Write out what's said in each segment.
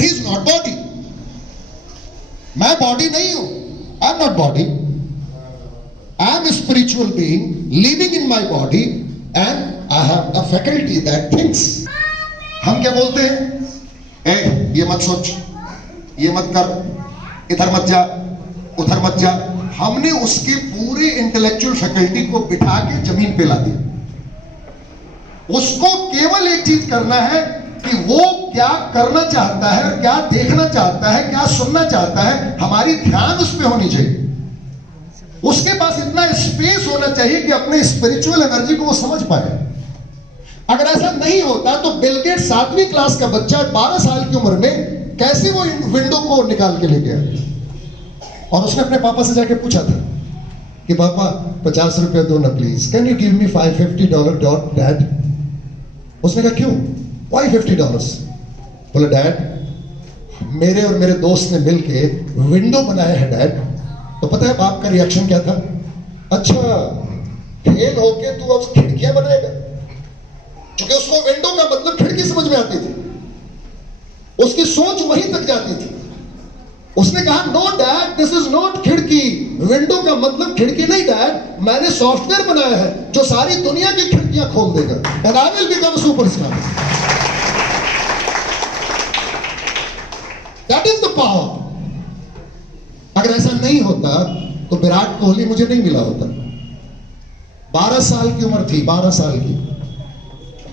and he is not body. मैं body नहीं हूं, I am not body, I am spiritual being living in my body and I have a faculty that thinks. हम क्या बोलते हैं? ए, ये मत सोच, ये मत कर, इधर मत जा, उधर मत जा. हमने उसके पूरे इंटेलेक्चुअल फैकल्टी को बिठा के जमीन पे ला दिया. उसको केवल एक चीज करना है कि वो क्या करना चाहता है, क्या देखना चाहता है, क्या सुनना चाहता है, हमारी ध्यान उस पर होनी चाहिए. उसके पास इतना स्पेस होना चाहिए कि अपने स्पिरिचुअल एनर्जी को वो समझ पाए. अगर ऐसा नहीं होता तो बिल गेट्स 7वीं क्लास का बच्चा 12 साल की उम्र में कैसे वो विंडो को निकाल के ले गया. और उसने अपने पापा से जाके पूछा था कि पापा 50 रुपए दो ना please, can you give me $550 dad. उसने कहा क्यों, Why $50? बोला डैड मेरे और मेरे दोस्त ने मिलके विंडो बनाया है डैड. तो पता है बाप का रिएक्शन क्या था? अच्छा फेल होके तू अब खिड़कियां बनाएगा? क्योंकि उसको विंडो का मतलब खिड़की समझ में आती थी, उसकी सोच वहीं तक जाती थी. उसने कहा no dad this is not खिड़की, विंडो का मतलब खिड़की नहीं डैड, मैंने सॉफ्टवेयर बनाया है जो सारी दुनिया की खिड़कियां खोल देगा and I will become a superstar. That is the power. अगर ऐसा नहीं होता तो विराट कोहली मुझे नहीं मिला होता. 12 साल की उम्र थी, 12 साल की.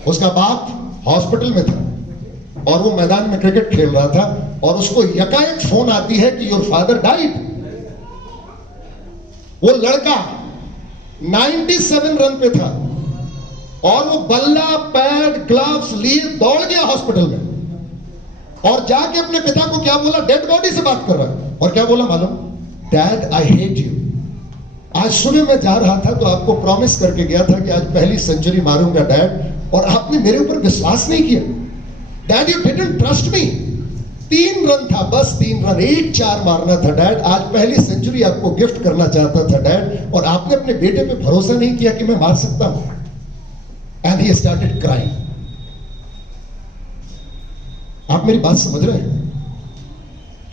उसका बाप हॉस्पिटल में था और वो मैदान में क्रिकेट खेल रहा था और उसको यकायक फोन आती है कि योर फादर डाइड. वो लड़का 97 रन पे था और वो बल्ला, पैड, ग्लव्स लिए दौड़ गया हॉस्पिटल में और जाके अपने पिता को क्या बोला, डेड बॉडी से बात कर रहा है. और क्या बोला मालूम? Dad I hate you. आज सुबह मैं जा रहा था तो आपको प्रॉमिस करके गया था कि आज पहली सेंचुरी मारूंगा डैड, और आपने मेरे ऊपर विश्वास नहीं किया. Dad you didn't trust me. 3 run था, बस 3 रन, 1-4 मारना था डैड. आज पहली सेंचुरी आपको गिफ्ट करना चाहता था डैड, और आपने अपने बेटे पे भरोसा नहीं किया कि मैं मार सकता हूं. And he started crying. आप मेरी बात समझ रहे हैं?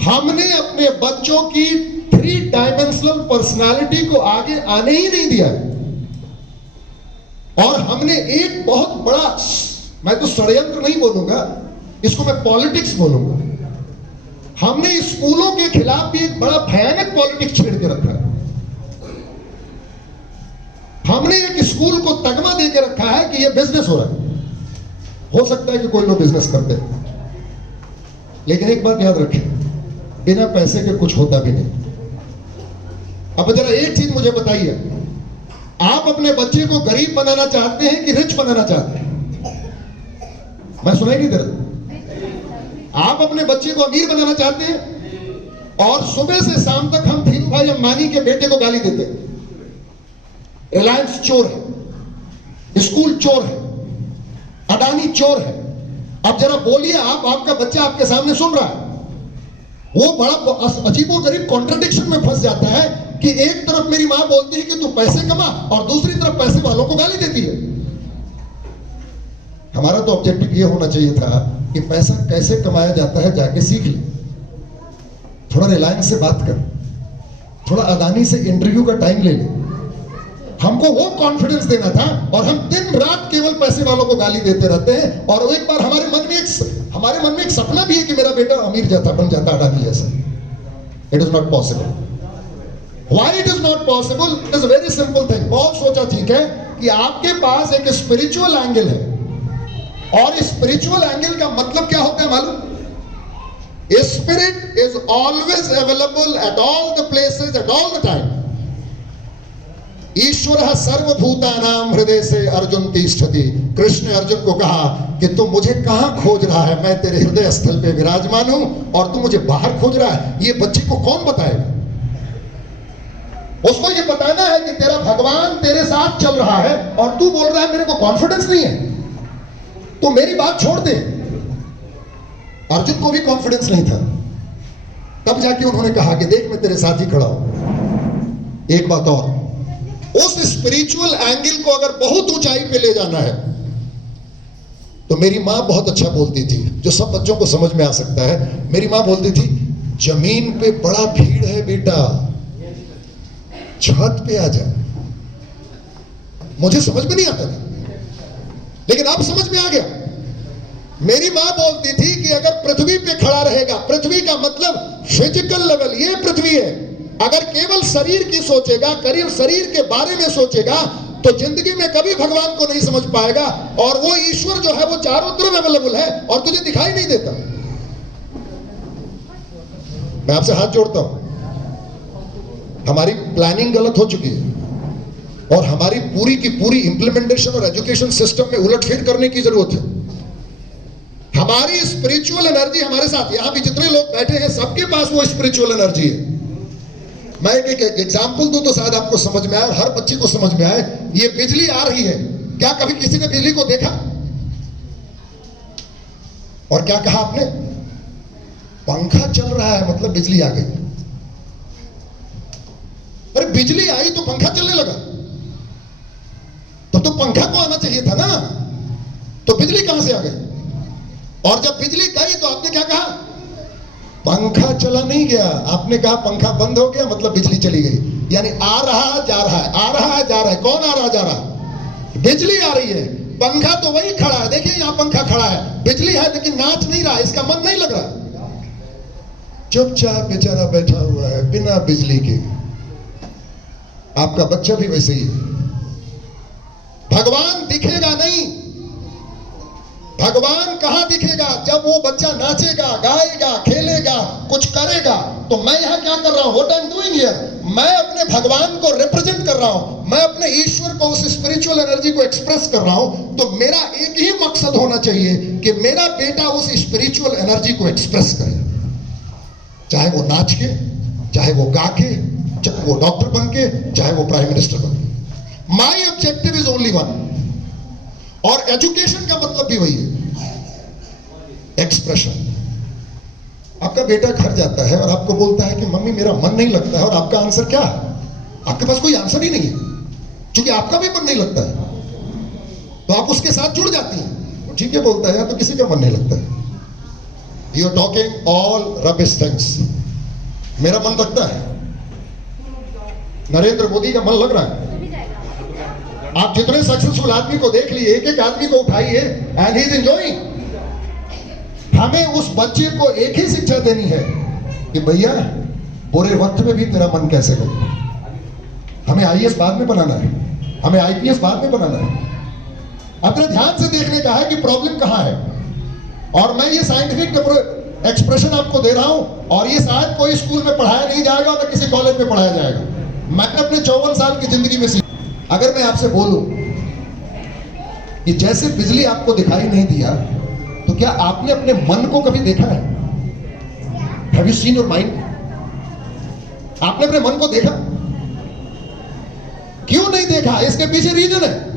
हमने अपने बच्चों की 3 डायमेंशनल पर्सनालिटी को आगे आने ही नहीं दिया और हमने एक बहुत बड़ा, मैं तो षड्यंत्र नहीं बोलूंगा, इसको मैं पॉलिटिक्स बोलूंगा. हमने स्कूलों के खिलाफ भी एक बड़ा भयानक पॉलिटिक्स छेड़ के रखा है. हमने एक स्कूल को तगमा दे के रखा है कि यह बिजनेस हो रहा है. हो सकता है कि कोई लोग बिजनेस करते हैं, लेकिन एक बात याद रखें, बिना पैसे के कुछ होता भी नहीं. अब जरा एक चीज मुझे बताइए, आप अपने बच्चे को गरीब बनाना चाहते हैं कि रिच बनाना चाहते हैं? मैं सुनाई नहीं दे रहा. आप अपने बच्चे को अमीर बनाना चाहते हैं और सुबह से शाम तक हम धीरू भाई अंबानी के बेटे को गाली देते हैं. रिलायंस चोर है, स्कूल चोर है, अडानी चोर है. अब जरा बोलिए आप, आपका बच्चा आपके सामने सुन रहा है, वो बड़ा अजीबोगरीब कॉन्ट्रडिक्शन में फंस जाता है कि एक तरफ मेरी मां बोलती है कि तू पैसे कमा और दूसरी तरफ पैसे वालों को गाली देती है. हमारा तो ऑब्जेक्टिव ये होना चाहिए था कि पैसा कैसे कमाया जाता है जाके सीख ले. थोड़ा रिलायंस से बात कर, थोड़ा अदानी से इंटरव्यू का टाइम ले ले. हमको वो कॉन्फिडेंस देना था और हम दिन रात केवल पैसे वालों को गाली देते रहते हैं. और एक बार हमारे मन में एक सपना भी है कि मेरा बेटा अमीर जाता बन जाता अडानी जैसा. It is not possible. Why it is not possible? It is very simple thing. बहुत सोचा ठीक है कि आपके पास एक स्पिरिचुअल एंगल है, और स्पिरिचुअल एंगल का मतलब क्या होता है मालूम? Spirit is always available at all the places at all the time. ईश्वर सर्वभूतानां हृदय से अर्जुन तिष्ठति. कृष्ण ने अर्जुन को कहा कि तुम मुझे कहां खोज रहा है? मैं तेरे हृदय स्थल पे विराजमान हूं और तू मुझे बाहर खोज रहा है. ये बच्चे को कौन बताएगा? उसको ये बताना है कि तेरा भगवान तेरे साथ चल रहा है और तू बोल रहा है मेरे को कॉन्फिडेंस नहीं है. तो मेरी बात छोड़ दे. अर्जुन को भी कॉन्फिडेंस नहीं था. तब जाके उन्होंने कहा कि देख मैं तेरे साथ ही खड़ा हूं. एक बात और, उस स्पिरिचुअल एंगल को अगर बहुत ऊंचाई पे ले जाना है तो तो मेरी माँ बहुत अच्छा बोलती थी, जो सब बच्चों को समझ में आ सकता है। मेरी माँ बोलती थी, जमीन पे बड़ा भीड़ है बेटा, छत पे आ जा। मुझे समझ में नहीं आता था, लेकिन अब समझ में आ गया। मेरी माँ बोलती थी कि अगर पृथ्वी पे खड़ा रहेगा, पृथ्वी का मतलब फिजिकल लेवल, ये पृथ्वी है, अगर केवल शरीर की सोचेगा, करीब शरीर के बारे में सोचेगा, तो जिंदगी में कभी भगवान को नहीं समझ पाएगा। और वो ईश्वर जो है वो चारों तरफ अवेलेबल है और तुझे दिखाई नहीं देता। मैं आपसे हाथ जोड़ता हूं, हमारी प्लानिंग गलत हो चुकी है और हमारी पूरी की पूरी इंप्लीमेंटेशन और एजुकेशन सिस्टम में उलटफेर करने की जरूरत है। हमारी स्पिरिचुअल एनर्जी हमारे साथ, यहां भी जितने लोग बैठे हैं सबके पास वो स्पिरिचुअल एनर्जी है। मैं एक एग्जांपल दूं तो शायद आपको समझ में आए और हर बच्चे को समझ में आए। ये बिजली आ रही है, क्या कभी किसी ने बिजली को देखा? और क्या कहा आपने? पंखा चल रहा है मतलब बिजली आ गई। अरे बिजली आई तो पंखा चलने लगा, तो पंखा को आना चाहिए था ना, तो बिजली कहां से आ गई? और जब बिजली गई तो आपने क्या कहा? पंखा चला नहीं गया, आपने कहा पंखा बंद हो गया मतलब बिजली चली गई। यानी आ रहा है जा रहा है, आ रहा है जा रहा है। कौन आ रहा जा रहा है? बिजली आ रही है। पंखा तो वही खड़ा है, देखिए यहां पंखा खड़ा है, बिजली है लेकिन नाच नहीं रहा, इसका मन नहीं लग रहा, चुपचाप बेचारा बैठा हुआ है बिना बिजली के। आपका बच्चा भी वैसे ही है। भगवान दिखेगा नहीं। भगवान कहां दिखेगा? जब वो बच्चा नाचेगा, गाएगा, खेलेगा, कुछ करेगा। तो मैं यहां क्या कर रहा हूं? What I am doing here? मैं अपने भगवान को रिप्रेजेंट कर रहा हूं, मैं अपने ईश्वर को, उस स्पिरिचुअल एनर्जी को एक्सप्रेस कर रहा हूं। तो मेरा एक ही मकसद होना चाहिए कि मेरा बेटा उस स्पिरिचुअल एनर्जी को एक्सप्रेस करे, चाहे वो नाच के, चाहे वो गा के, चाहे वो डॉक्टर बन के, चाहे वो प्राइम मिनिस्टर बन के। My objective is only one. और एजुकेशन का मतलब भी वही है, एक्सप्रेशन। आपका बेटा घर जाता है और आपको बोलता है कि मम्मी मेरा मन नहीं लगता है, और आपका आंसर क्या है? आपके पास कोई आंसर ही नहीं है, क्योंकि आपका भी मन नहीं लगता है। तो आप उसके साथ जुड़ जाती हैं। ठीक है बोलता है, तो किसी का मन नहीं लगता है। You are talking all rubbish things. मेरा मन लगता है, नरेंद्र मोदी का मन लग रहा है। आप जितने सक्सेसफुल आदमी को देख लिए, एक एक आदमी को उठाइए, एंड ही इज एंजॉयिंग। हमें उस बच्चे को एक ही शिक्षा देनी है कि भैया बुरे वक्त में भी तेरा मन कैसे लगे। हमें आईएएस बाद में बनाना है, हमें आईपीएस बाद में बनाना है। अपने ध्यान से देखने का है कि प्रॉब्लम कहां है। और मैं ये साइंटिफिक एक्सप्रेशन आपको दे रहा हूं, और ये शायद कोई स्कूल में पढ़ाया नहीं जाएगा और न किसी कॉलेज में पढ़ाया जाएगा। मैंने अपने 54 साल की जिंदगी में सीखा। अगर मैं आपसे बोलूं कि जैसे बिजली आपको दिखाई नहीं दिया, तो क्या आपने अपने मन को कभी देखा है? Have you seen your mind? आपने अपने मन को देखा? क्यों नहीं देखा? इसके पीछे रीजन है।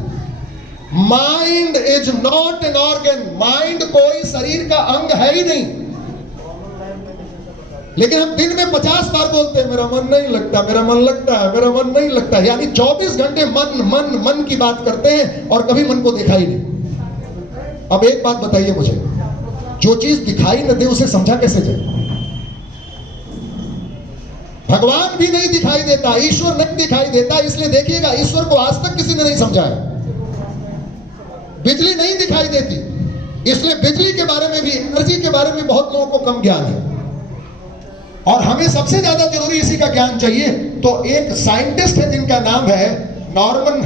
Mind is not an organ. Mind कोई शरीर का अंग है ही नहीं। लेकिन हम दिन में 50 बार बोलते हैं मेरा मन नहीं लगता, मेरा मन लगता है, मेरा मन नहीं लगता। यानी 24 घंटे मन मन मन की बात करते हैं और कभी मन को देखा ही नहीं। अब एक बात बताइए मुझे, जो चीज दिखाई न दे उसे समझा कैसे जाए? भगवान भी नहीं दिखाई देता, ईश्वर नहीं दिखाई देता, इसलिए देखिएगा ईश्वर को आज तक किसी ने नहीं समझाया। बिजली नहीं दिखाई देती, इसलिए बिजली के बारे में भी, एनर्जी के बारे में बहुत लोगों को कम ज्ञान है। और हमें सबसे ज्यादा जरूरी इसी का ज्ञान चाहिए। तो एक साइंटिस्ट है जिनका नाम है नॉर्मन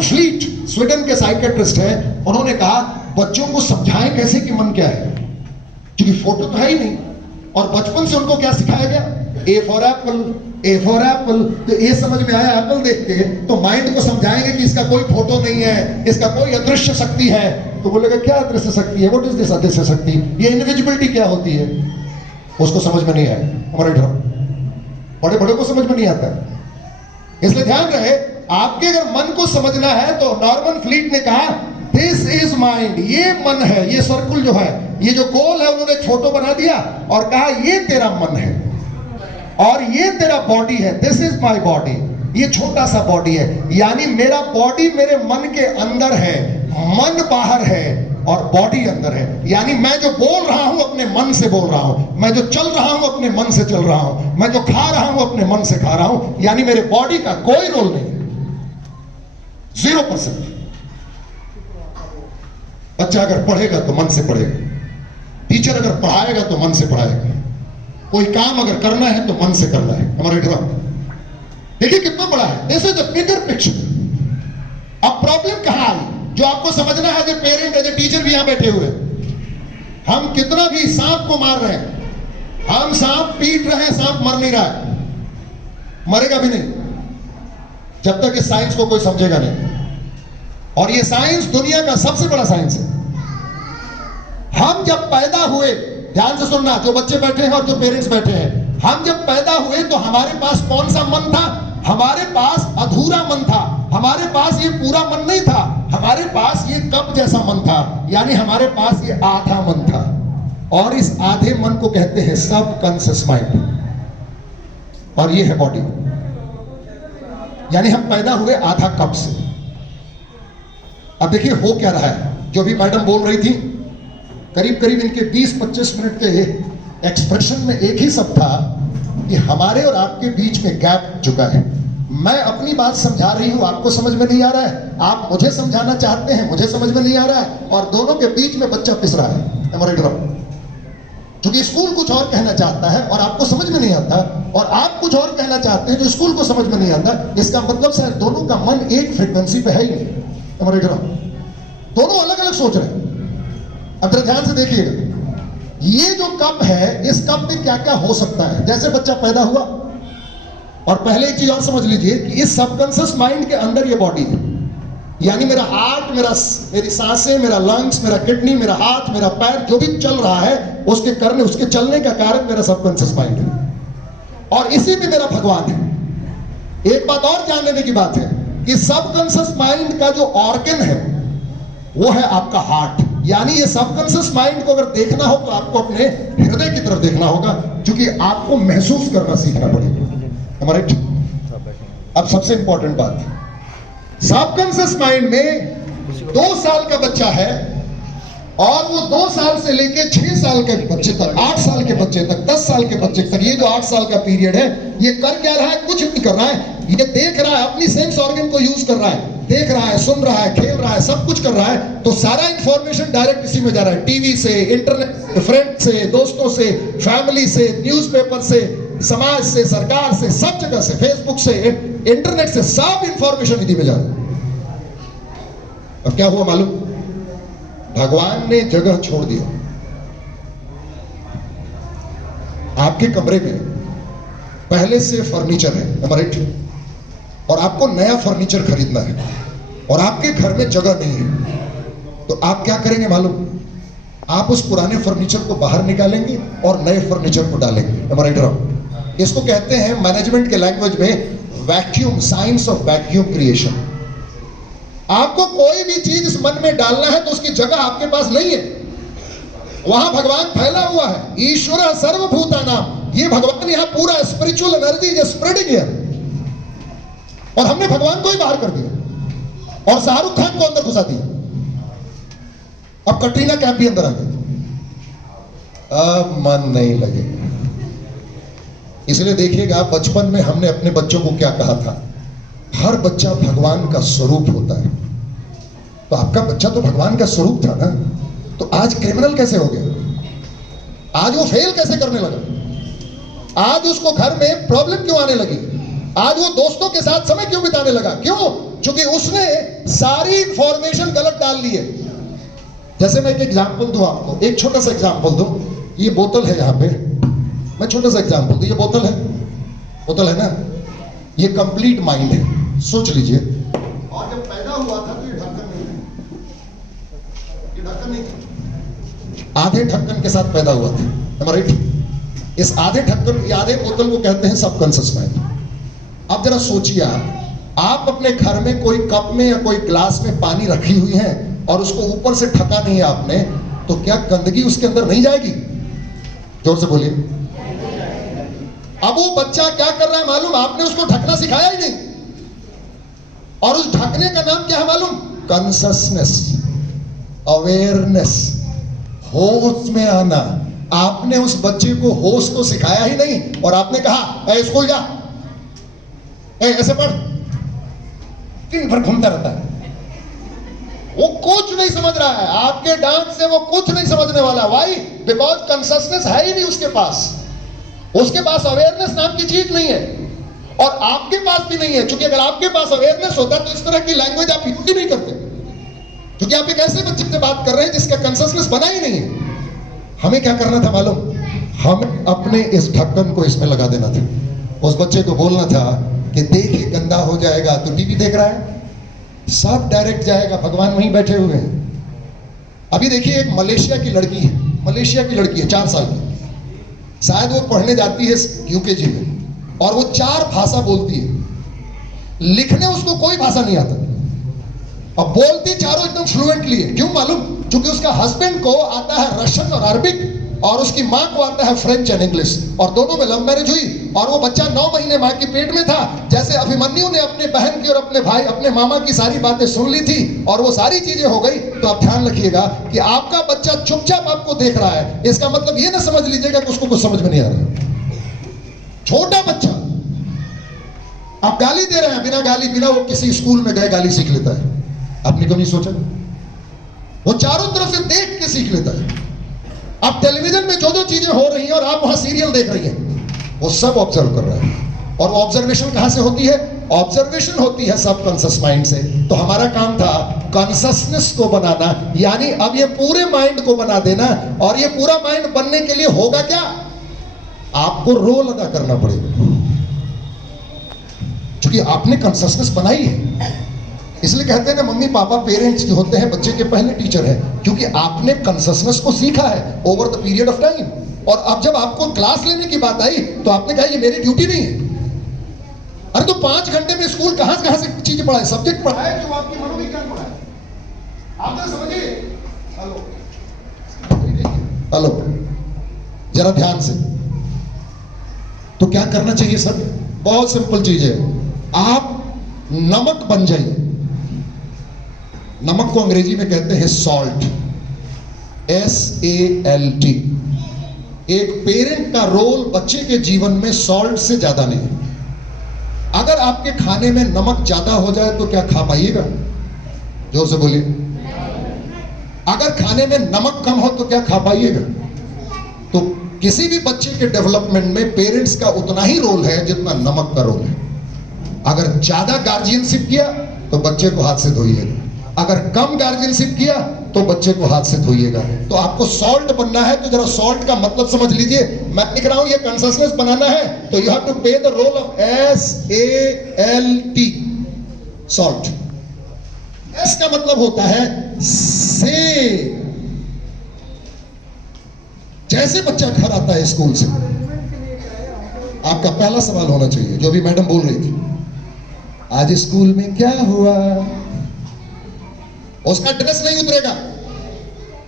फ्लीट, स्वीडन के साइकेट्रिस्ट है। उन्होंने कहा बच्चों को समझाएं कैसे कि मन क्या है, क्योंकि फोटो तो है ही नहीं। और बचपन से उनको क्या सिखाया गया? A for Apple, A for Apple. तो ये समझ में आया एप्पल देख के, तो माइंड को समझाएंगे कि इसका कोई फोटो नहीं है, इसका कोई अदृश्य शक्ति है। तो बोलेगा क्या अदृश्य शक्ति है? व्हाट इज दिस अदृश्य शक्ति? ये इनविजिबिलिटी क्या होती है? उसको समझ में नहीं आया। हमारे बड़े बड़े को समझ में नहीं आता। इसलिए ध्यान रहे, आपके अगर मन को समझना है तो नॉर्मन फ्लीट ने कहा दिस इज माइंड, ये मन है। ये सर्कुल जो है, ये जो गोल है, उन्होंने एक फोटो बना दिया और कहा ये तेरा मन है और ये तेरा बॉडी है। This is my body. ये छोटा सा बॉडी है, यानी मेरा बॉडी मेरे मन के अंदर है। मन बाहर है और बॉडी अंदर है। यानी मैं जो बोल रहा हूं अपने मन से बोल रहा हूं, मैं जो चल रहा हूं अपने मन से चल रहा हूं, मैं जो खा रहा हूं अपने मन से खा रहा हूं। यानी मेरे बॉडी का कोई रोल नहीं है, 0%। बच्चा अगर पढ़ेगा तो मन से पढ़ेगा, टीचर अगर पढ़ाएगा तो मन से पढ़ाएगा, कोई काम अगर करना है तो मन से करना है। हमारे देखिए कितना बड़ा है, this is the bigger picture. अब प्रॉब्लम कहां आई जो आपको समझना है, जो पेरेंट एज ए टीचर भी यहां बैठे हुए। हम कितना भी सांप को मार रहे हैं, हम सांप पीट रहे हैं, सांप मर नहीं रहा है, मरेगा भी नहीं जब तक इस साइंस को कोई समझेगा नहीं। और ये साइंस दुनिया का सबसे बड़ा साइंस है। हम जब पैदा हुए, ध्यान से सुनना, जो बच्चे बैठे हैं और जो पेरेंट्स बैठे हैं, हम जब पैदा हुए तो हमारे पास कौन सा मन था? हमारे पास अधूरा मन था, हमारे पास ये पूरा मन नहीं था, हमारे पास ये कप जैसा मन था, यानी हमारे पास ये आधा मन था। और इस आधे मन को कहते हैं सबकॉन्शियस माइंड, और ये है बॉडी। यानी हम पैदा हुए आधा कप से। अब देखिए हो क्या रहा है, जो भी मैडम बोल रही थी, करीब करीब इनके 20-25 मिनट के एक्सप्रेशन में एक ही सब था कि हमारे और आपके बीच में गैप चुका है। मैं अपनी बात समझा रही हूं, आपको समझ में नहीं आ रहा है, आप मुझे समझाना चाहते हैं, मुझे समझ में नहीं आ रहा है, और दोनों के बीच में बच्चा पिस रहा है। क्योंकि स्कूल कुछ और कहना चाहता है और आपको समझ में नहीं आता, और आप कुछ और कहना चाहते हैं जो स्कूल को समझ में नहीं आता। इसका मतलब शायद दोनों का मन एक फ्रीक्वेंसी पे है ही नहीं, दोनों अलग अलग सोच रहे हैं। अब जरा ध्यान से देखिएगा, ये जो कप है, इस कप में क्या क्या हो सकता है। जैसे बच्चा पैदा हुआ, और पहले एक चीज और समझ लीजिए कि इस सबकॉन्शियस माइंड के अंदर ये बॉडी है। यानी मेरा हार्ट, मेरी सांसें, मेरा लंग्स, मेरा किडनी, मेरा हाथ, मेरा पैर, जो भी चल रहा है उसके चलने का कारण मेरा सबकॉन्शियस माइंड है, और इसी में मेरा भगवान है। एक बात और जान लेने की बात है कि सबकॉन्शियस माइंड का जो ऑर्गन है वो है आपका हार्ट। यानी ये सबकॉन्शियस माइंड को अगर देखना हो तो आपको अपने हृदय की तरफ देखना होगा, क्योंकि आपको महसूस करना सीखना पड़ेगा। हमारे अब सबसे इंपॉर्टेंट बात, सबकॉन्शियस माइंड में 2 साल का बच्चा है, और वो 2 साल से लेके 6 साल के बच्चे तक, 8 साल के बच्चे तक, 10 साल के बच्चे तक, ये जो 8 साल का पीरियड है, ये कर क्या रहा है? कुछ नहीं कर रहा है, ये देख रहा है, अपनी सेंस ऑर्गन को यूज कर रहा है, देख रहा है, सुन रहा है, खेल रहा है, सब कुछ कर रहा है। तो सारा इंफॉर्मेशन डायरेक्ट इसी में जा रहा है, टीवी से, इंटरनेट से, फ्रेंड से, दोस्तों से, फैमिली से, न्यूज़पेपर से, समाज से, सरकार से, सब जगह से, फेसबुक से, इंटरनेट से, सब इंफॉर्मेशन इसी में जा रहा है। अब क्या हुआ मालूम? भगवान ने जगह छोड़ दिया। आपके कमरे में पहले से फर्नीचर है, हमारे, और आपको नया फर्नीचर खरीदना है, और आपके घर में जगह नहीं है, तो आप क्या करेंगे मालूम? आप उस पुराने फर्नीचर को बाहर निकालेंगे और नए फर्नीचर को डालेंगे। हमारे इसको कहते हैं मैनेजमेंट के लैंग्वेज में vacuum, science of vacuum creation. आपको कोई भी चीज इस मन में डालना है तो उसकी जगह आपके पास नहीं है, वहां भगवान फैला हुआ है। ईश्वर सर्वभूतानाम, ये भगवान यहां पूरा spiritual energy is spreading here, और हमने भगवान को ही बाहर कर दिया और शाहरुख खान को अंदर घुसा दिया। अब कटरीना कैफ भी अंदर आ गई, अब मन नहीं लगेगा। इसलिए देखिएगा, बचपन में हमने अपने बच्चों को क्या कहा था? हर बच्चा भगवान का स्वरूप होता है। तो आपका बच्चा तो भगवान का स्वरूप था ना, तो आज क्रिमिनल कैसे हो गया? आज वो फेल कैसे करने लगा? आज उसको घर में प्रॉब्लम क्यों आने लगी? आज वो दोस्तों के साथ समय क्यों बिताने लगा? क्यों? क्योंकि उसने सारी इंफॉर्मेशन गलत डाल ली है। जैसे मैं एक एग्जांपल दूं आपको, एक छोटा सा एग्जांपल दूं। ये बोतल है, यहां पे मैं छोटा सा एग्जांपल दूं। ये बोतल है ना, ये कंप्लीट माइंड है, सोच लीजिए। और जब पैदा हुआ था तो ये ढक्कन नहीं था, ये ढक्कन नहीं था, आधे ढक्कन के साथ पैदा हुआ था। हमारे इस आधे ढक्कन, आधे बोतल को कहते हैं सबकॉन्शियस माइंड। अब जरा सोचिए, आप अपने घर में कोई कप में या कोई ग्लास में पानी रखी हुई है और उसको ऊपर से ढका नहीं है आपने, तो क्या गंदगी उसके अंदर नहीं जाएगी? जोर से बोलिए। अब वो बच्चा क्या कर रहा है मालूम? आपने उसको ढकना सिखाया ही नहीं, और उस ढकने का नाम क्या है मालूम? कॉन्शसनेस, अवेयरनेस, होश में आना। आपने उस बच्चे को होश को सिखाया ही नहीं और आपने कहा ए स्कूल जा, ऐसे पढ़, दिन भर घूमता रहता है। वो कुछ नहीं समझ रहा है, आपके डांट से वो कुछ नहीं समझने वाला। वाई? बिकॉज कॉन्शसनेस है ही नहीं उसके पास। उसके पास अवेयरनेस नाम की चीज नहीं है और आपके पास भी नहीं है। क्योंकि अगर आपके पास अवेयरनेस होता तो इस तरह की लैंग्वेज आप यूज ही नहीं करते। क्योंकि आप एक ऐसे बच्चे से बात कर रहे हैं जिसका कॉन्शसनेस बना ही नहीं है। हमें क्या करना था मालूम? हमें अपने इस ढक्कन को इसमें लगा देना था। उस बच्चे को बोलना था कि देखिए गंदा हो जाएगा, तो टीवी देख रहा है, सब डायरेक्ट जाएगा, भगवान वहीं बैठे हुए हैं। अभी देखिए एक मलेशिया की लड़की है, मलेशिया की लड़की है 4 साल की, शायद वो पढ़ने जाती है यूकेजी में और वो 4 भाषा बोलती है। लिखने उसको कोई भाषा नहीं आता, अब बोलती चारों एकदम फ्लुएंटली है। क्यों मालूम? क्योंकि उसका हस्बैंड को आता है रशियन और अरबिक और उसकी माँ को आता है फ्रेंच एंड इंग्लिश, और दोनों में लव मैरिज हुई और वो बच्चा 9 महीने माँ के पेट में था। जैसे अभिमन्यु ने अपने बहन की और अपने भाई अपने मामा की सारी बातें सुन ली थी और वो सारी चीजें हो गई। तो आप ध्यान रखिएगा कि आपका बच्चा चुपचाप आपको देख रहा है, इसका मतलब ये ना समझ लीजिएगा कि उसको कुछ समझ में नहीं आ रहा। छोटा बच्चा, आप गाली दे रहे हैं, बिना गाली बिना वो किसी स्कूल में गए गाली सीख लेता है। आपने कभी सोचा? वो चारों तरफ से देख के सीख लेता है। अब टेलीविजन में जो जो चीजें हो रही हैं और आप वहां सीरियल देख रही हैं, वो सब ऑब्जर्व कर रहा है। और ऑब्जर्वेशन कहां से होती है? ऑब्जर्वेशन होती है सबकॉन्शियस माइंड से। तो हमारा काम था कॉन्शसनेस को बनाना, यानी अब ये पूरे माइंड को बना देना। और ये पूरा माइंड बनने के लिए होगा क्या? आपको रोल अदा करना पड़ेगा, क्योंकि आपने कॉन्शसनेस बनाई है। इसलिए कहते हैं ना, मम्मी पापा पेरेंट्स जो होते हैं बच्चे के पहले टीचर है, क्योंकि आपने कॉन्शसनेस को सीखा है over the period of time. और अब जब आपको क्लास लेने की बात आई तो आपने कहा ये मेरी ड्यूटी नहीं है। अरे तो 5 घंटे में स्कूल कहां से चीजें पढ़ाए, सब्जेक्ट पढ़ाए जो आपकी मनोविज्ञान पढ़ाए। आप तो समझिए। हेलो, जरा ध्यान से। तो क्या करना चाहिए सर? बहुत सिंपल चीज है, आप नमक बन जाइए। नमक को अंग्रेजी में कहते हैं सॉल्ट, SALT। एक पेरेंट का रोल बच्चे के जीवन में सॉल्ट से ज्यादा नहीं है। अगर आपके खाने में नमक ज्यादा हो जाए तो क्या खा पाइएगा? जोर से बोलिए। अगर खाने में नमक कम हो तो क्या खा पाइएगा? तो किसी भी बच्चे के डेवलपमेंट में पेरेंट्स का उतना ही रोल है जितना नमक का रोल है। अगर ज्यादा गार्जियनशिप किया तो बच्चे को हाथ से धोइएगा, अगर कम गार्जियनशिप किया तो बच्चे को हाथ से धोइएगा। तो आपको सॉल्ट बनना है तो जरा सॉल्ट का मतलब समझ लीजिए। मैं लिख रहा हूं ये कॉन्शसनेस बनाना है तो you have to play the role of SALT, salt. S का मतलब होता है से। जैसे बच्चा घर आता है स्कूल से, आपका पहला सवाल होना चाहिए जो भी मैडम बोल रही थी, आज स्कूल में क्या हुआ? उसका ड्रेस नहीं उतरेगा,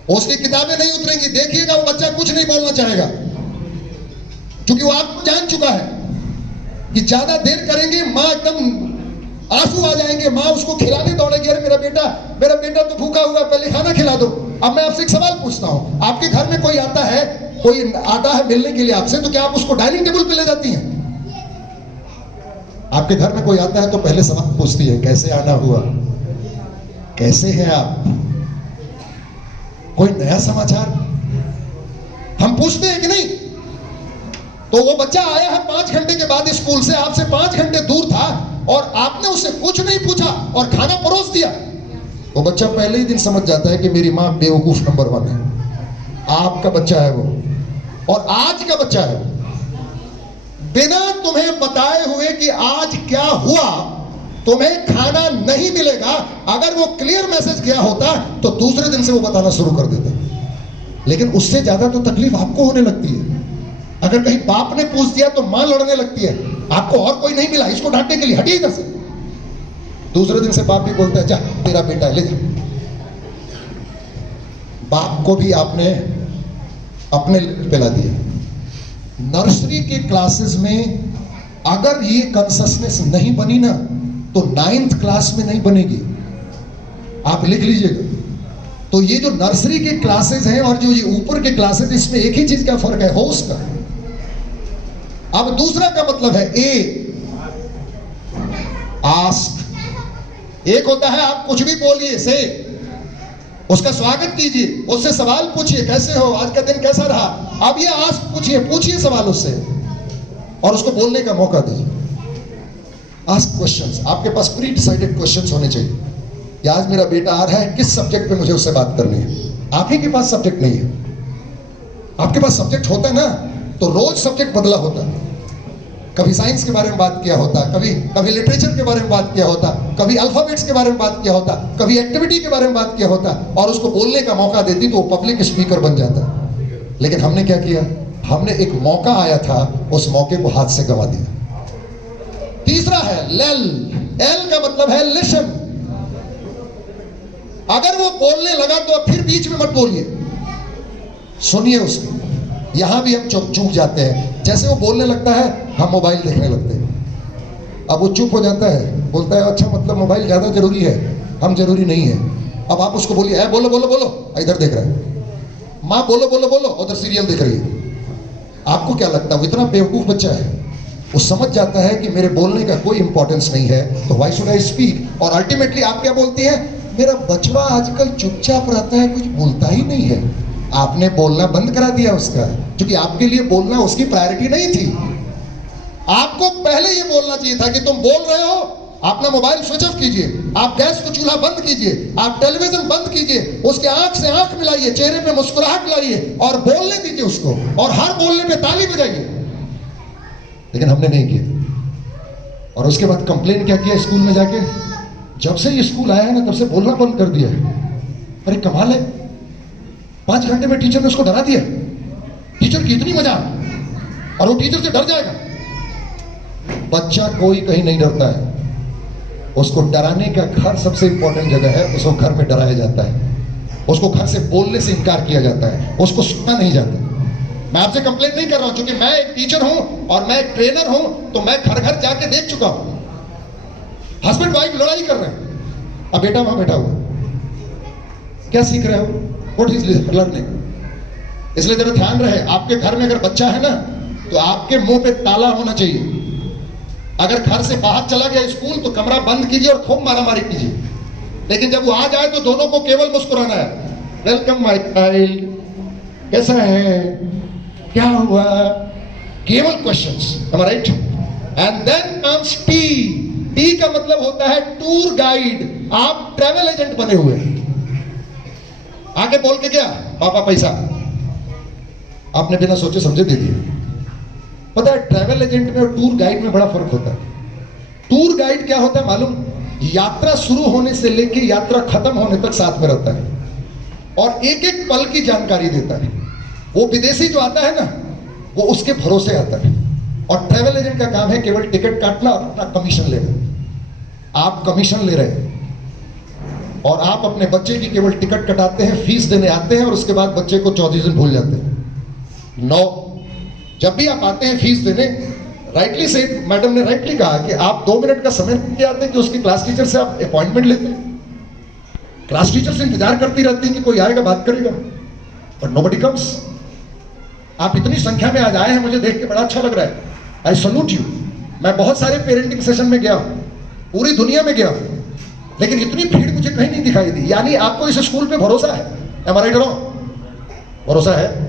उसकी किताबें नहीं उतरेंगी। देखिएगा वो बच्चा कुछ नहीं बोलना चाहेगा, क्योंकि वो आपको जान चुका है कि ज्यादा देर करेंगे माँ एकदम आंसू आ जाएंगे, माँ उसको खिलाने दौड़ेगी। अरे मेरा बेटा तो भूखा हुआ, पहले खाना खिला दो। अब मैं आपसे एक सवाल पूछता हूं, आपके घर में कोई आता है मिलने के लिए आपसे, तो क्या आप उसको डाइनिंग टेबल पे ले जाती हैं? आपके घर में कोई आता है तो पहले सवाल पूछती है, कैसे आना हुआ, कैसे हैं आप, कोई नया समाचार? हम पूछते हैं कि नहीं? तो वो बच्चा आया है 5 घंटे के बाद स्कूल से, आपसे 5 घंटे दूर था और आपने उससे कुछ नहीं पूछा और खाना परोस दिया। वो बच्चा पहले ही दिन समझ जाता है कि मेरी माँ बेवकूफ नंबर 1 है। आपका बच्चा है वो, और आज का बच्चा है वो। बिना तुम्हें बताए हुए कि आज क्या हुआ तुम्हें खाना नहीं मिलेगा, अगर वो क्लियर मैसेज किया होता तो दूसरे दिन से वो बताना शुरू कर देता। लेकिन उससे ज्यादा तो तकलीफ आपको होने लगती है। अगर कहीं बाप ने पूछ दिया तो मां लड़ने लगती है, आपको और कोई नहीं मिला इसको डांटने के लिए, हटिए इधर से। दूसरे दिन से बाप भी बोलता है, जा तेरा बेटा ले जा। बाप को भी आपने अपने पिला दिया। नर्सरी के क्लासेस में अगर ये कॉन्शसनेस नहीं बनी ना तो 9th क्लास में नहीं बनेगी। आप लिख लीजिएगा। तो ये जो नर्सरी के क्लासेस हैं और जो ये ऊपर के क्लासेस, इसमें एक ही चीज का फर्क है, होस्ट का। अब दूसरा का मतलब है ए, आस्क। एक होता है आप कुछ भी बोलिए, से उसका स्वागत कीजिए, उससे सवाल पूछिए, कैसे हो, आज का दिन कैसा रहा। अब ये आस्क पूछिए, पूछिए सवाल उससे और उसको बोलने का मौका दीजिए। Ask questions. आपके पास प्री डिसाइडेड क्वेश्चंस होने चाहिए कि आज मेरा बेटा आ रहा है, किस सब्जेक्ट पे मुझे उससे बात करनी है। आप ही के पास सब्जेक्ट नहीं है। आपके पास सब्जेक्ट होता है ना, तो रोज सब्जेक्ट बदला होता। कभी साइंस के बारे में बात किया होता, कभी लिटरेचर के बारे में बात किया होता, कभी अल्फाबेट्स के बारे में बात किया होता, कभी एक्टिविटी के बारे में बात किया होता, और उसको बोलने का मौका देती तो वो पब्लिक स्पीकर बन जाता। लेकिन हमने क्या किया, हमने एक मौका आया था, उस मौके को हाथ से गंवा दिया। तीसरा है लेल। एल का मतलब है लिसन। अगर वो बोलने लगा तो फिर बीच में मत बोलिए, सुनिए उसकी। यहां भी हम चूक जाते हैं। जैसे वो बोलने लगता है, हम मोबाइल देखने लगते हैं। अब वो चुप हो जाता है, बोलता है अच्छा मतलब मोबाइल ज्यादा जरूरी है, हम जरूरी नहीं है। अब आप उसको बोलिए, बोलो बोलो बोलो, इधर देख रहा है। माँ बोलो बोलो बोलो, उधर सीरियल देख रही है। आपको क्या लगता है वो इतना बेवकूफ बच्चा है? वो समझ जाता है कि मेरे बोलने का कोई इंपॉर्टेंस नहीं है, तो व्हाई शुड आई स्पीक। और अल्टीमेटली आप क्या बोलती हैं, मेरा बचवा आजकल चुपचाप रहता है, कुछ बोलता ही नहीं है। आपने बोलना बंद करा दिया उसका, क्योंकि आपके लिए बोलना उसकी प्रायोरिटी नहीं थी। आपको पहले ये बोलना चाहिए था कि तुम बोल रहे हो, अपना मोबाइल स्विच ऑफ कीजिए, आप गैस को चूल्हा बंद कीजिए, आप टेलीविजन बंद कीजिए, उसके आंख से आंख मिलाइए, चेहरे पे मुस्कुराहट लाइए और बोलने दीजिए उसको, और हर बोलने पे ताली बजाइए। लेकिन हमने नहीं किया। और उसके बाद कंप्लेन क्या किया स्कूल में जाके, जब से ये स्कूल आया है ना, तब से बोलना बंद कर दिया है। अरे कमाल है, 5 घंटे में टीचर ने उसको डरा दिया। टीचर की इतनी मजा, और वो टीचर से डर जाएगा। बच्चा कोई कहीं नहीं डरता है, उसको डराने का घर सबसे इंपॉर्टेंट जगह है। उसको घर में डराया जाता है, उसको घर से बोलने से इनकार किया जाता है, उसको सुनना नहीं जाता। मैं आपसे कंप्लेंट नहीं कर रहा हूं, क्योंकि मैं एक टीचर हूं और मैं एक ट्रेनर हूं, तो मैं घर घर जाके देख चुका हूं। हस्बैंड वाइफ लड़ाई कर रहे हैं, अब बेटा वहां बैठा हुआ, क्या सीख रहे हो, व्हाट इज लर्निंग। इसलिए जरा ध्यान रहे, आपके घर में अगर बच्चा है ना, तो आपके मुंह पे ताला होना चाहिए। अगर घर से बाहर चला गया स्कूल, तो कमरा बंद कीजिए और खूब मारामारी कीजिए। लेकिन जब वो आ जाए तो दोनों को केवल मुस्कुराना है। वेलकम माय चाइल्ड, कैसा है, क्या हुआ, केवल questions, right. And then comes T. T का मतलब होता है टूर गाइड। आप ट्रैवल एजेंट बने हुए हैं। आगे बोल के क्या, पापा पैसा, आपने बिना सोचे समझे दे दिया। पता है ट्रैवल एजेंट में और टूर गाइड में बड़ा फर्क होता है। टूर गाइड क्या होता है मालूम, यात्रा शुरू होने से लेकर यात्रा खत्म होने तक साथ में रहता है और एक एक पल की जानकारी देता है। वो विदेशी जो आता है ना, वो उसके भरोसे आता है। और ट्रैवल एजेंट का काम है केवल टिकट काटना और अपना कमीशन लेना। आप कमीशन ले रहे हैं और आप अपने बच्चे की केवल टिकट कटाते हैं, फीस देने आते हैं और उसके बाद बच्चे को 14 दिन भूल जाते हैं। 9 जब भी आप आते हैं फीस देने, राइटली से मैडम ने राइटली कहा कि आप 2 मिनट का समय लेके आते हैं कि उसकी क्लास टीचर से आप अपॉइंटमेंट लेते हैं। क्लास टीचर से इंतजार करती रहती है कि कोई आएगा बात करेगा, बट नोबडी कम्स। आप इतनी संख्या में आज आए हैं, मुझे देख के बड़ा अच्छा लग रहा है। I salute you. मैं बहुत सारे पेरेंटिंग सेशन में गया हूं, पूरी दुनिया में गया हूं, लेकिन इतनी भीड़ मुझे कहीं नहीं दिखाई दी। यानी आपको इस स्कूल पे भरोसा है, am I right or wrong? भरोसा है,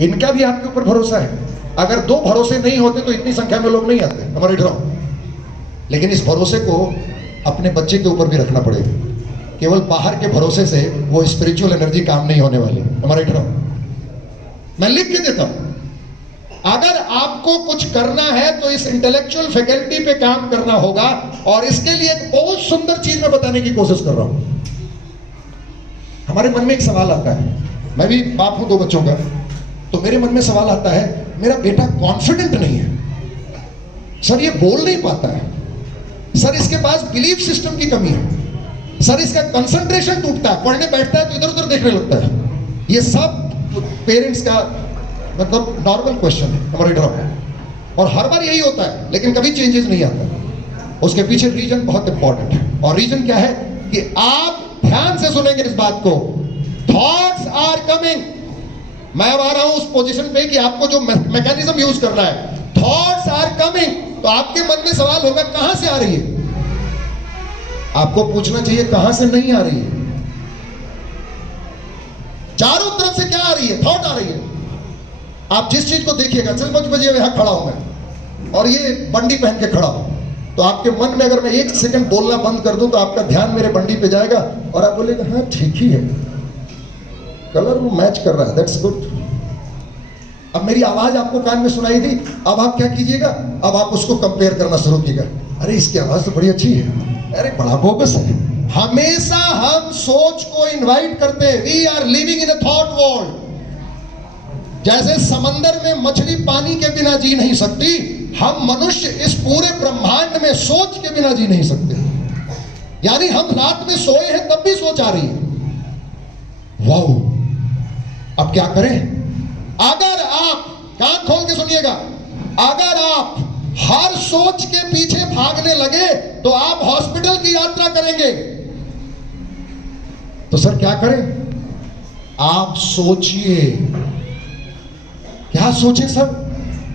इनका भी आपके ऊपर भरोसा है। अगर 2 भरोसे नहीं होते तो इतनी संख्या में लोग नहीं आते, am I right or wrong? लेकिन इस भरोसे को अपने बच्चे के ऊपर भी रखना पड़ेगा। केवल बाहर के भरोसे से वो स्पिरिचुअल एनर्जी काम नहीं होने वाली, am I right or wrong? मैं लिख के देता हूं, अगर आपको कुछ करना है तो इस इंटेलेक्चुअल फैकल्टी पे काम करना होगा। और इसके लिए एक बहुत सुंदर चीज मैं बताने की कोशिश कर रहा हूं। हमारे मन में एक सवाल आता है, मैं भी बाप हूं 2 बच्चों का, तो मेरे मन में सवाल आता है, मेरा बेटा कॉन्फिडेंट नहीं है सर, ये बोल नहीं पाता है सर, इसके पास बिलीफ सिस्टम की कमी है सर, इसका कंसंट्रेशन टूटता है, पढ़ने बैठता है तो इधर उधर देखने लगता है। ये सब पेरेंट्स का मतलब नॉर्मल क्वेश्चन है, हमारे ड्रॉप। और हर बार यही होता है, लेकिन कभी चेंजेस नहीं आता। उसके पीछे रीजन बहुत इंपॉर्टेंट है। और रीजन क्या है, कि आप ध्यान से सुनेंगे इस बात को। Thoughts are coming. मैं अब आ रहा हूं उस पोजीशन पे कि आपको जो मैकेनिज्म यूज करना है। थॉट्स आर कमिंग, तो आपके मन में सवाल होगा कहां से आ रही है। आपको पूछना चाहिए कहां से नहीं आ रही है। चारों तरफ से क्या आ रही है? थॉट आ रही है। आप जिस चीज को देखिएगा, चल 5 बजे यहां खड़ा हूं मैं और ये बंडी पहन के खड़ा हूं, तो आपके मन में अगर मैं 1 सेकंड बोलना बंद कर दूं तो आपका ध्यान मेरे बंडी पे जाएगा और आप बोलेगा हाँ ठीक ही है, कलर वो मैच कर रहा है, दैट्स गुड। अब मेरी आवाज आपको कान में सुनाई दी, अब आप क्या कीजिएगा, अब आप उसको कंपेयर करना शुरू कीजिएगा, अरे इसकी आवाज तो बड़ी अच्छी है, अरे बड़ा बोगस है। हमेशा हम सोच को इनवाइट करते हैं। We are living in a thought world. जैसे समंदर में मछली पानी के बिना जी नहीं सकती, हम मनुष्य इस पूरे ब्रह्मांड में सोच के बिना जी नहीं सकते। यानी हम रात में सोए हैं तब भी सोच आ रही है। वाओ, अब क्या करें? अगर आप कान खोल के सुनिएगा, अगर आप हर सोच के पीछे भागने लगे तो आप हॉस्पिटल की यात्रा करेंगे। तो सर क्या करें? आप सोचिए। क्या सोचें सर?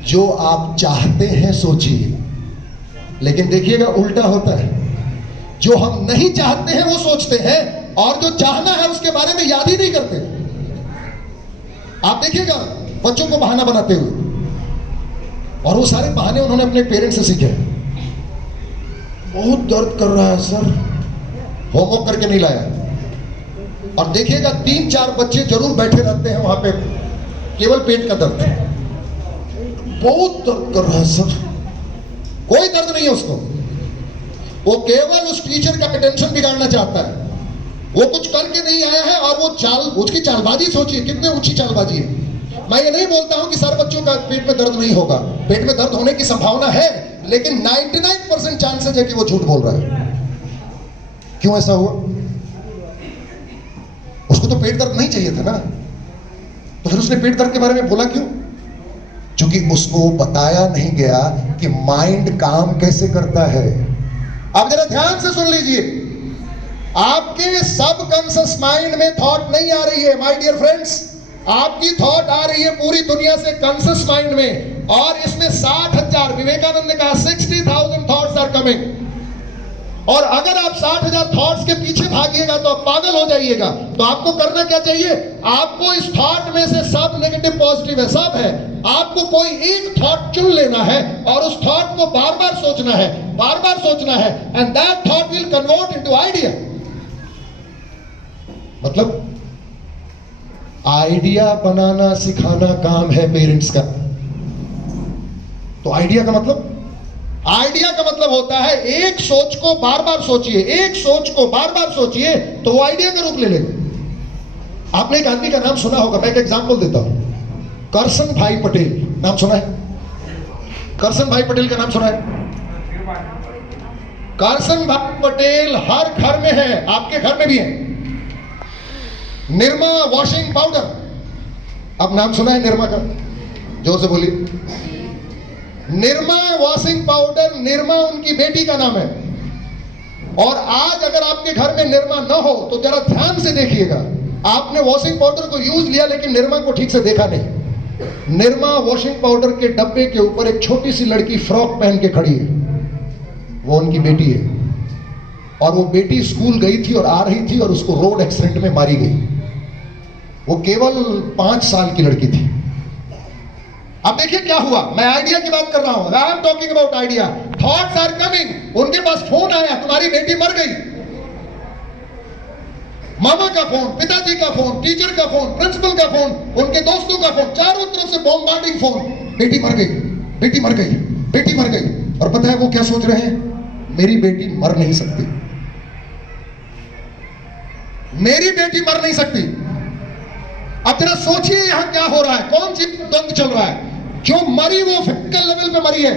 जो आप चाहते हैं सोचिए। लेकिन देखिएगा उल्टा होता है, जो हम नहीं चाहते हैं वो सोचते हैं और जो चाहना है उसके बारे में याद ही नहीं करते। आप देखिएगा बच्चों को बहाना बनाते हुए, और वो सारे बहाने उन्होंने अपने पेरेंट्स से सीखे। बहुत दर्द कर रहा है सर, होमवर्क करके नहीं लाया। और देखिएगा 3-4 बच्चे जरूर बैठे रहते हैं वहां पे, केवल पेट का दर्द है, बहुत दर्द कर रहा है सर, कोई दर्द नहीं है उसको, वो केवल उस टीचर का अटेंशन बिगाड़ना चाहता है। वो कुछ करके नहीं आया है और वो उसकी चालबाजी सोचिए कितनी ऊंची चालबाजी है। मैं ये नहीं बोलता हूं कि सारे बच्चों का पेट में दर्द नहीं होगा, पेट में दर्द होने की संभावना है, लेकिन 99% चांसेस है कि वो झूठ बोल रहा है। क्यों ऐसा हुआ? उसको तो पेट दर्द नहीं चाहिए था ना, तो फिर उसने पेट दर्द के बारे में बोला क्यों? क्योंकि उसको बताया नहीं गया कि माइंड काम कैसे करता है। अब जरा ध्यान से सुन लीजिए, आपके सबकॉन्शियस माइंड में थॉट नहीं आ रही है माय डियर फ्रेंड्स, आपकी थॉट आ रही है पूरी दुनिया से कॉन्शियस माइंड में, और इसमें 60,000, विवेकानंद ने कहा 60,000 थॉट्स आर कमिंग। और अगर आप 60,000 थॉट्स के पीछे भागिएगा तो आप पागल हो जाइएगा। तो आपको करना क्या चाहिए? आपको इस थॉट में से सब नेगेटिव पॉजिटिव है, सब है, आपको कोई एक थॉट चुन लेना है और उस थॉट को बार बार सोचना है, बार बार सोचना है, and that thought will convert into idea. मतलब आइडिया बनाना सिखाना काम है पेरेंट्स का। तो आइडिया का मतलब, आइडिया का मतलब होता है एक सोच को बार बार सोचिए, एक सोच को बार बार सोचिए तो वो आइडिया का रूप ले लेगा। आपने एक आदमी का नाम सुना होगा, मैं एक एग्जांपल देता हूं, करसन भाई पटेल, नाम सुना है? करसन भाई पटेल का नाम सुना है? करसन भाई पटेल हर घर में है, आपके घर में भी है। निरमा वॉशिंग पाउडर, अब नाम सुना है निरमा का? जोर से बोलिए। निरमा वॉशिंग पाउडर, निरमा उनकी बेटी का नाम है। और आज अगर आपके घर में निरमा न हो तो जरा ध्यान से देखिएगा, आपने वॉशिंग पाउडर को यूज लिया लेकिन निरमा को ठीक से देखा नहीं। निरमा वॉशिंग पाउडर के डब्बे के ऊपर एक छोटी सी लड़की फ्रॉक पहन के खड़ी है, वो उनकी बेटी है। और वो बेटी स्कूल गई थी और आ रही थी और उसको रोड एक्सीडेंट में मारी गई। वो केवल 5 साल की लड़की थी। अब देखिए क्या हुआ, मैं आइडिया की बात कर रहा हूं, I am talking about idea. Thoughts are coming. उनके पास फोन आया, तुम्हारी बेटी मर गई। मामा का फोन, पिताजी का फोन, टीचर का फोन, प्रिंसिपल का फोन, उनके दोस्तों का फोन, चारों तरफ से बॉम्बार्डिंग फोन, बेटी मर गई, बेटी मर गई, बेटी मर गई। और पता है वो क्या सोच रहे हैं? मेरी बेटी मर नहीं सकती, मेरी बेटी मर नहीं सकती। अब जरा सोचिए यहां क्या हो रहा है, कौन सी द्वंद्व चल रहा है? जो मरी वो फिजिकल लेवल पे मरी है,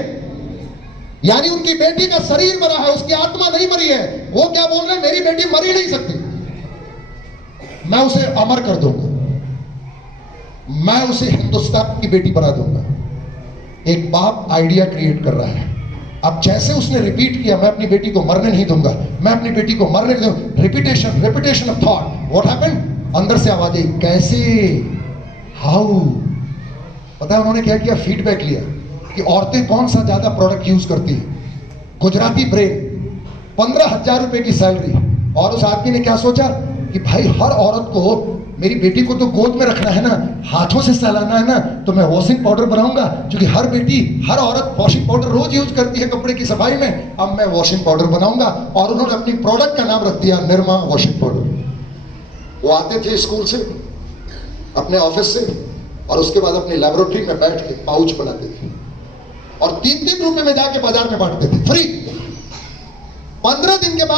यानी उनकी बेटी का शरीर मरा है, उसकी आत्मा नहीं मरी है। वो क्या बोल रहे हैं? मेरी बेटी मरी नहीं सकती, मैं उसे अमर कर दूंगा, मैं उसे हिंदुस्तान की बेटी बना दूंगा। एक बाप आइडिया क्रिएट कर रहा है, अब जैसे उसने रिपीट किया, मैं अपनी बेटी को मरने नहीं दूंगा, मैं अपनी बेटी को मरने नहीं दूंगा, repetition repetition of thought, what happened, अंदर से आवाज आई, कैसे, हाउ। पता है उन्होंने क्या किया? फीडबैक लिया कि औरतें कौन सा ज्यादा प्रोडक्ट यूज करती है। गुजराती ब्रेन, 15,000 रुपए की सैलरी, और उस आदमी ने क्या सोचा कि भाई हर औरत को, मेरी बेटी को तो गोद में रखना है ना, हाथों से सहलाना है ना, तो मैं वॉशिंग पाउडर बनाऊंगा, क्योंकि हर बेटी, हर औरत वॉशिंग पाउडर रोज यूज करती है कपड़े की सफाई में, अब मैं वॉशिंग पाउडर बनाऊंगा। और उन्होंने अपनी प्रोडक्ट का नाम रख दिया निर्मा वॉशिंग पाउडर। वो आते थे स्कूल से, अपने ऑफिस से, और उसके बाद अपनी लेबोरेटरी में बैठ के पाउच बनाते थे और 3-3 रुपए में जाके बाजार में बांटते थे, फ्री। 15 दिन के बाद